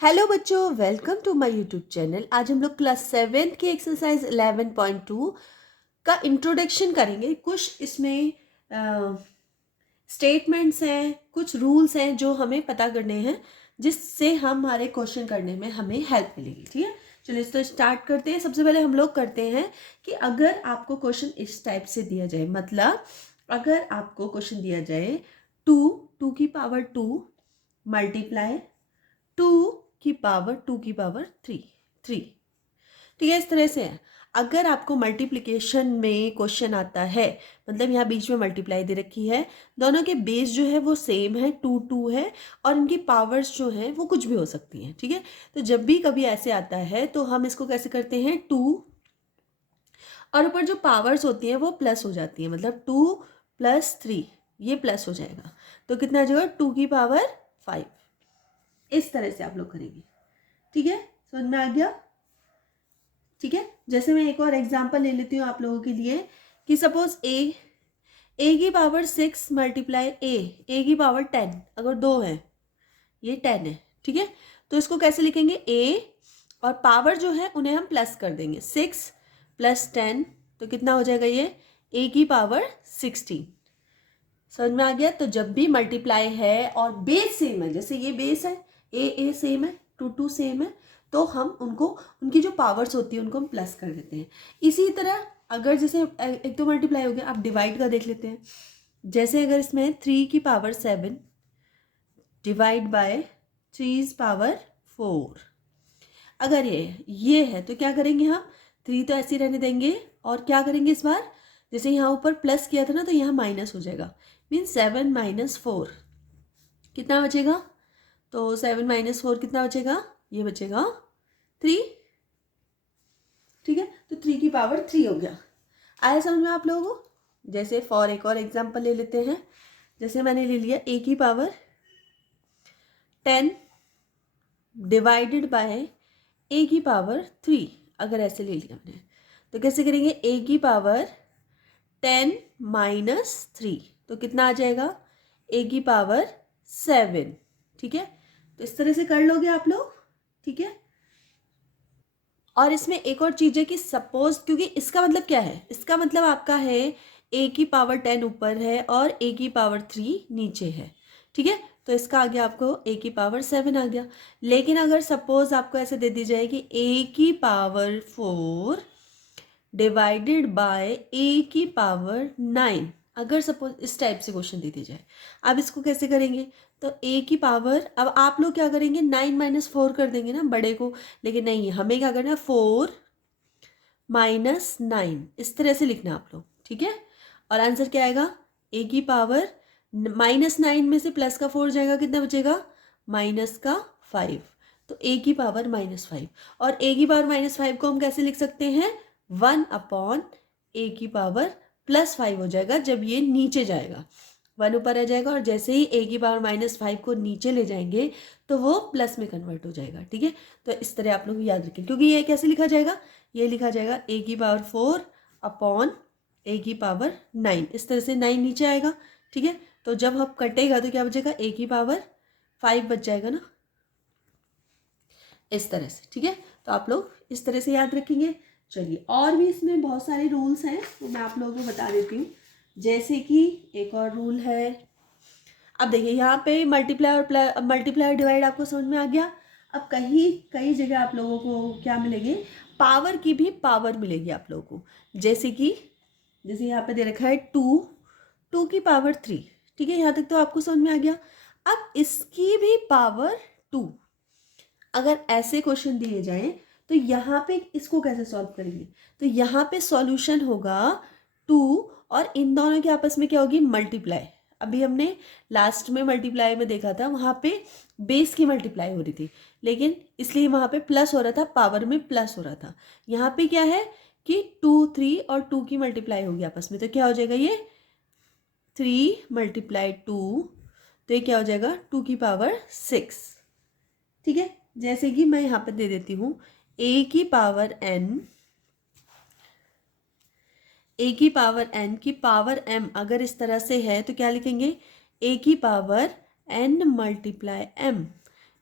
Hello बच्चों, welcome to my YouTube channel. आज हम लोग क्लास 7 की एक्सरसाइज 11.2 का इंट्रोडक्शन करेंगे। कुछ इसमें स्टेटमेंट्स हैं, कुछ रूल्स हैं जो हमें पता करने हैं, जिससे हमारे क्वेश्चन करने में हमें हेल्प मिलेगी। ठीक है, चलिए तो स्टार्ट करते हैं। सबसे पहले हम लोग करते हैं कि अगर आपको क्वेश्चन इस टाइप से दिया जाए, मतलब अगर आपको क्वेश्चन दिया जाए 2 की पावर 2 मल्टीप्लाई 2 की पावर 3 ठीक है। इस तरह से है। अगर आपको मल्टीप्लिकेशन में क्वेश्चन आता है, मतलब यहाँ बीच में मल्टीप्लाई दे रखी है, दोनों के बेस जो है वो सेम है, 2 है, और इनकी पावर्स जो हैं वो कुछ भी हो सकती हैं। ठीक है, तो जब भी कभी ऐसे आता है तो हम इसको कैसे करते हैं, 2 और ऊपर जो पावर्स होती हैं वो प्लस हो जाती हैं, मतलब 2 + 3 ये प्लस हो जाएगा, तो कितना आ जाएगा 2 की पावर 5। इस तरह से आप लोग करेंगे। ठीक है, समझ में आ गया। ठीक है, जैसे मैं एक और एग्जांपल ले लेती हूँ आप लोगों के लिए कि सपोज ए की पावर 6 मल्टीप्लाई ए की पावर 10, अगर 2 है, ये 10 है। ठीक है, तो इसको कैसे लिखेंगे, ए और पावर जो है उन्हें हम प्लस कर देंगे, 6 + 10, तो कितना हो जाएगा ये ए की पावर 16। समझ में आ गया। तो जब भी मल्टीप्लाई है और बेस सेम है, जैसे ये बेस है, ए सेम है, 2 सेम है, तो हम उनको, उनकी जो पावर्स होती है उनको हम प्लस कर देते हैं। इसी तरह अगर जैसे एक तो मल्टीप्लाई हो गया, आप डिवाइड का देख लेते हैं। जैसे अगर इसमें 3 की पावर 7 डिवाइड बाय 3 पावर 4, अगर ये है तो क्या करेंगे हम, 3 तो ऐसे ही रहने देंगे, और क्या करेंगे इस बार, जैसे यहाँ ऊपर प्लस किया था ना, तो यहाँ माइनस हो जाएगा, मीन 7 - 4 कितना बचेगा, तो 7 - 4 कितना बचेगा, ये बचेगा 3। ठीक है, तो 3 की पावर 3 हो गया। आया समझ में आप लोगों को। जैसे फॉर एक और एग्जांपल ले लेते हैं, जैसे मैंने ले लिया ए की पावर 10 डिवाइडेड बाय ए की पावर 3, अगर ऐसे ले लिया मैंने, तो कैसे करेंगे, ए की पावर 10 - 3, तो कितना आ जाएगा, ए की पावर 7। ठीक है, तो इस तरह से कर लोगे आप लोग। ठीक है, और इसमें एक और चीज़ है कि सपोज, क्योंकि इसका मतलब क्या है, इसका मतलब आपका है ए की पावर 10 ऊपर है और ए की पावर 3 नीचे है। ठीक है, तो इसका आ गया आपको ए की पावर 7 आ गया। लेकिन अगर सपोज आपको ऐसे दे दी जाए कि ए की पावर 4 डिवाइडेड बाय ए की पावर 9, अगर सपोज इस टाइप से क्वेश्चन दे दी जाए, अब इसको कैसे करेंगे, तो ए की पावर, अब आप लोग क्या करेंगे, 9 - 4 कर देंगे ना बड़े को, लेकिन नहीं, हमें क्या करना है, 4 - 9, इस तरह से लिखना आप लोग। ठीक है, और आंसर क्या आएगा, ए की पावर -9 में से प्लस का 4 जाएगा, कितना बचेगा, -5, तो ए की पावर -5, और ए की पावर -5 को हम कैसे लिख सकते हैं, 1/ए की पावर +5 हो जाएगा, जब ये नीचे जाएगा 1 ऊपर आ जाएगा, और जैसे ही ए की पावर -5 को नीचे ले जाएंगे तो वो प्लस में कन्वर्ट हो जाएगा। ठीक है, तो इस तरह आप लोग याद रखें, क्योंकि ये कैसे लिखा जाएगा, ये लिखा जाएगा ए की पावर 4/ए की पावर 9, इस तरह से 9 नीचे आएगा। ठीक है, तो जब हम कटेगा तो क्या बचेगा, ए की पावर 5 बच जाएगा ना, इस तरह से। ठीक है, तो आप लोग इस तरह से याद रखेंगे। चलिए, और भी इसमें बहुत सारे रूल्स हैं, तो मैं आप लोगों को बता देती हूँ। जैसे कि एक और रूल है, अब देखिए यहाँ पे मल्टीप्लाई और मल्टीप्लाई और डिवाइड आपको समझ में आ गया। अब कहीं कई जगह आप लोगों को क्या मिलेगी, पावर की भी पावर मिलेगी आप लोगों को। जैसे यहाँ पे दे रखा है 2 की पावर 3। ठीक है, यहाँ तक तो आपको समझ में आ गया। अब इसकी भी पावर 2, अगर ऐसे क्वेश्चन दिए जाएं तो यहाँ पे इसको कैसे सॉल्व करेंगे, तो यहाँ पे सॉल्यूशन होगा 2, और इन दोनों के आपस में क्या होगी, मल्टीप्लाई। अभी हमने लास्ट में मल्टीप्लाई में देखा था, वहाँ पे बेस की मल्टीप्लाई हो रही थी, लेकिन इसलिए वहाँ पे प्लस हो रहा था, पावर में प्लस हो रहा था। यहाँ पे क्या है कि 2 3 और 2 की मल्टीप्लाई होगी आपस में, तो क्या हो जाएगा, ये 3 × 2, तो ये क्या हो जाएगा, 2 की पावर 6। ठीक है, जैसे कि मैं यहाँ पे दे देती हूँ ए की पावर n की पावर m, अगर इस तरह से है तो क्या लिखेंगे, ए की पावर n × m,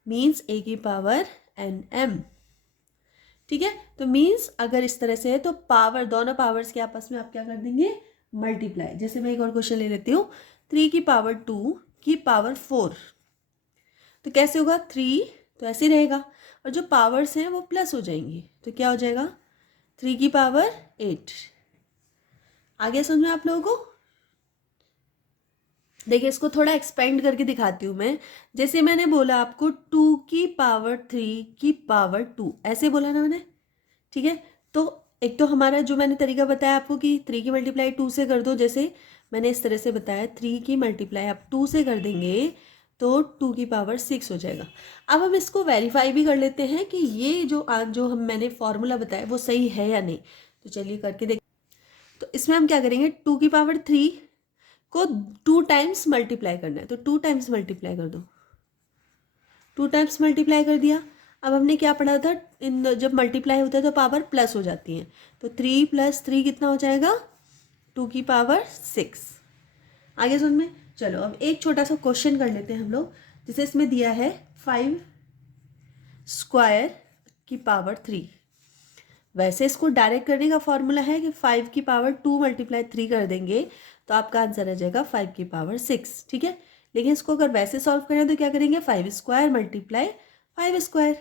मीन्स ए की पावर NM। ठीक है, तो मीन्स अगर इस तरह से है तो पावर, दोनों पावर्स के आपस में आप क्या कर देंगे, मल्टीप्लाई। जैसे मैं एक और क्वेश्चन ले लेती हूँ, 3 की पावर 2 की पावर 4, तो कैसे होगा, 3 तो ऐसे ही रहेगा, और जो पावर्स हैं वो प्लस हो जाएंगी, तो क्या हो जाएगा, 3 की पावर 8। आगे समझ में आप लोगों को? देखिए इसको थोड़ा एक्सपेंड करके दिखाती हूँ मैं। जैसे मैंने बोला आपको 2 की पावर 3 की पावर 2, ऐसे बोला ना मैंने, ठीक है। तो एक तो हमारा जो मैंने तरीका बताया आपको कि 3 की मल्टीप्लाई 2 से कर दो, जैसे मैंने इस तरह से बताया, 3 की मल्टीप्लाई आप 2 से कर देंगे तो 2 की पावर 6 हो जाएगा। अब हम इसको वेरीफाई भी कर लेते हैं कि ये जो मैंने फॉर्मूला बताया वो सही है या नहीं। तो चलिए करके देख। तो इसमें हम क्या करेंगे, 2 की पावर 3 को 2 टाइम्स मल्टीप्लाई करना है, तो 2 टाइम्स मल्टीप्लाई कर दो, 2 टाइम्स मल्टीप्लाई कर दिया। अब हमने क्या पढ़ा था, जब मल्टीप्लाई होता है तो पावर प्लस हो जाती है, तो 3 + 3 कितना हो जाएगा, 2 की पावर 6। आगे सुन में, चलो अब एक छोटा सा क्वेश्चन कर लेते हैं हम लोग। जैसे इसमें दिया है 5 स्क्वायर की पावर 3। वैसे इसको डायरेक्ट करने का फॉर्मूला है कि 5 की पावर 2 × 3 कर देंगे तो आपका आंसर आ जाएगा 5 की पावर 6, ठीक है। लेकिन इसको अगर वैसे सॉल्व करें तो क्या करेंगे, 5 स्क्वायर × 5 स्क्वायर,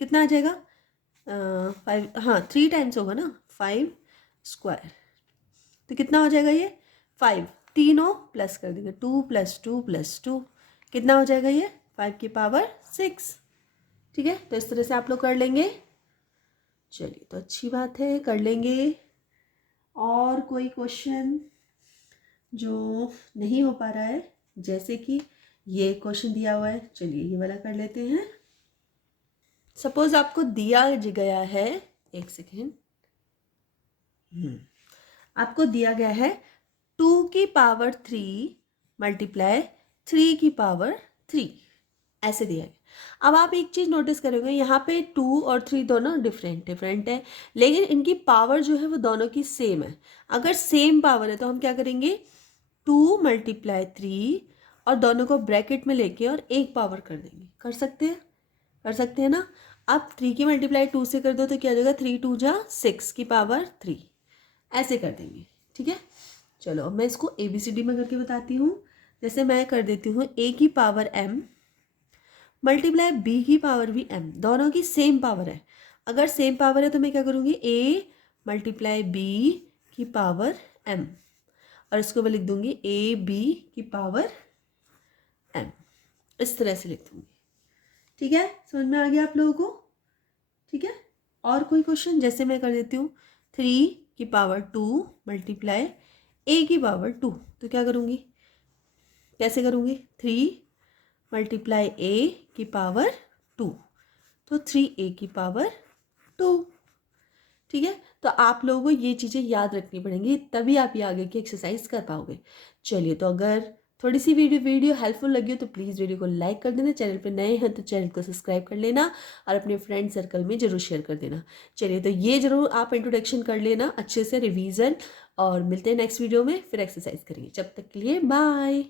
कितना आ जाएगा, 5, हाँ 3 टाइम्स होगा ना, 5 स्क्वायर, तो कितना हो जाएगा ये 5, तीनों प्लस कर देंगे, 2 + 2 + 2, कितना हो जाएगा ये 5 की पावर 6, ठीक है। तो इस तरह से आप लोग कर लेंगे। चलिए तो अच्छी बात है, कर लेंगे। और कोई क्वेश्चन जो नहीं हो पा रहा है, जैसे कि ये क्वेश्चन दिया हुआ है, चलिए ये वाला कर लेते हैं। सपोज आपको दिया गया है, एक सेकेंड, आपको दिया गया है 2 की पावर 3 × 3 की पावर 3, ऐसे दिया है। अब आप एक चीज़ नोटिस करोगे, यहाँ पे 2 और 3 दोनों डिफरेंट है, लेकिन इनकी पावर जो है वो दोनों की सेम है। अगर सेम पावर है तो हम क्या करेंगे, 2 × 3 और दोनों को ब्रैकेट में लेके और एक पावर कर देंगे, कर सकते हैं ना। अब 3 की मल्टीप्लाई 2 से कर दो तो क्या हो जाएगा, 3 × 2 = 6 की पावर 3, ऐसे कर देंगे, ठीक है। चलो अब मैं इसको ABCD में करके बताती हूँ। जैसे मैं कर देती हूँ A की पावर M × B की पावर भी M, दोनों की सेम पावर है। अगर सेम पावर है तो मैं क्या करूँगी, A × B की पावर M, और इसको मैं लिख दूँगी AB की पावर M, इस तरह से लिख दूँगी, ठीक है। समझ में आ गया आप लोगों को, ठीक है। और कोई क्वेश्चन, जैसे मैं कर देती हूँ 3 की पावर 2 × A की पावर 2, तो क्या करूँगी, कैसे करूँगी, 3 × A की पावर 2, तो 3A की पावर 2, ठीक है। तो आप लोगों को ये चीज़ें याद रखनी पड़ेंगी, तभी आप ये आगे की एक्सरसाइज कर पाओगे। चलिए, तो अगर थोड़ी सी वीडियो हेल्पफुल लगी हो तो प्लीज़ वीडियो को लाइक कर देना, चैनल पे नए हैं तो चैनल को सब्सक्राइब कर लेना और अपने फ्रेंड सर्कल में ज़रूर शेयर कर देना। चलिए, तो ये ज़रूर आप इंट्रोडक्शन कर लेना अच्छे से, रिवीजन, और मिलते हैं नेक्स्ट वीडियो में, फिर एक्सरसाइज करेंगे। जब तक के लिए बाय।